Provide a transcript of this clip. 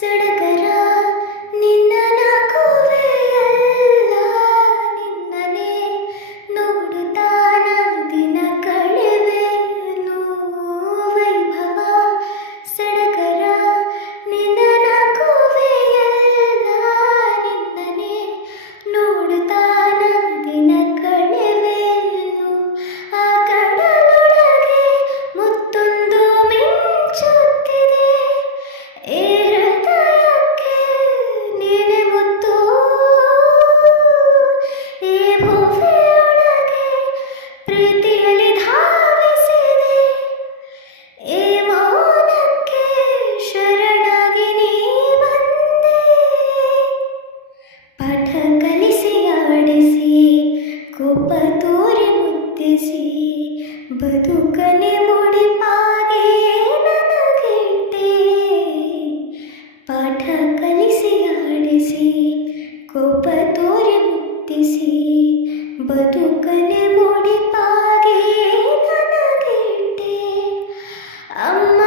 ಸಡಗರ ನಿನ್ನ ನಗುವೆಯಲ್ಲ, ನಿನ್ನನೆ ನೋಡುತ್ತಾ ದಿನ ಕಳೆವೆನು ವೈಭವ. ಸಡಗರ ನಿನ್ನ ನಗುವೆಯಲ್ಲ, ನಿನ್ನನೆ ನೋಡುತ್ತಾ ದಿನ ಕಳೆವೆನು. ಆ ಕಡಲೊಳಗೆ ಮುತ್ತೊಂದು ಮಿಂಚುತ್ತಿದೆ, ಏ ಹೃದಯಕ್ಕೆ ನೀನೆ ಮುತ್ತು. ಈ ಭುವಿಯೊಳಗೆ ಪ್ರೀತಿಯಲ್ಲಿ ಧಾವಿಸಿದೆ, ಈ ಮೌನಕ್ಕೆ ಶರಣಾಗಿ ನೀ ಬಂದೆ. ಪಾಠ ಕಲಿಸಿ ಆಡಿಸಿ, ಕೋಪ ತೋರಿ ಮುತ್ತಿಸಿ, ಬದುಕನೆ ಮುಡಿಪಾಗೆ ನನಗಿಟ್ಟೆ. ಪಾಠ ಕಲಿಸಿ ಆಡಿಸಿ, ಕೋಪ ತೋರಿ ಮುತ್ತಿಸಿ, ಬದುಕನೆ ಮುಡಿಪಾಗೆ ನನಗಿಟ್ಟೆ. ಅಮ್ಮ